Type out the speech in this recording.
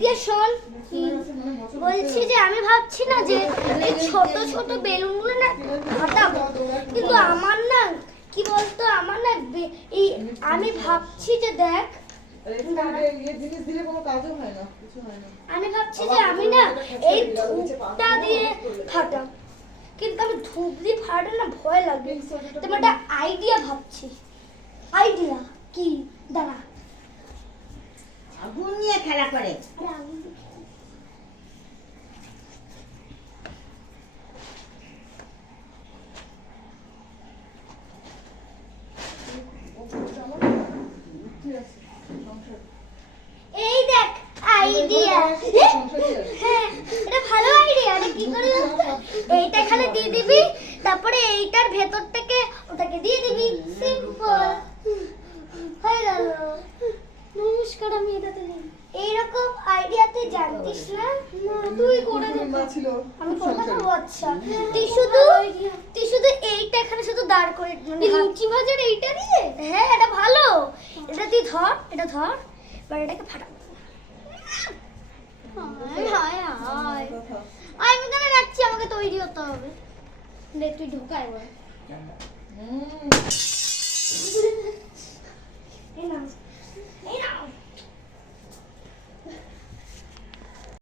দিয়ে শোন, বলছি যে আমি ভাবছি না যে এই ছোট ছোট বেলুনগুলো না ফাটাবো, কিন্তু আমার না কি বলতো, আমার না এই আমি ভাবছি যে দেখ, আমি ভাবছি যে আমি না এই ধূপটা দিয়ে ফাটাম, কিন্তু আমি ধূপ দিয়ে ফাটালে না ভয় লাগবে। তুমি একটা আইডিয়া ভাবছি। আইডিয়া কি? দাঁড়া, আগুন নিয়ে খেলা করে। এই দেখ আইডিয়া। হ্যাঁ, এটা ভালো আইডিয়া। এটা কি করে জানতো? এইটা এখানে দিয়ে দিবি, তারপরে এইটার ভেতর থেকে ওটাকে দিয়ে দিবি, সিম্পল হয়ে গেল। নমস্কার, আমি এটাতে নেই। এইরকম আইডিয়া তুই জানতিস না? না, তুই করে দে। আমি করে দেবো। আচ্ছা, তুই শুধু এইটা এখানে শুধু দাঁড় করে, লুচি ভাজার এইটা দিয়ে। হ্যাঁ, এটা ভালো। এটা তুই ধর, এটা ধর, এবার এটাকে ফাটাবো। আমি কেন রাখছি, আমাকে তৈরি হতে হবে। তুই ঢোকা এবার।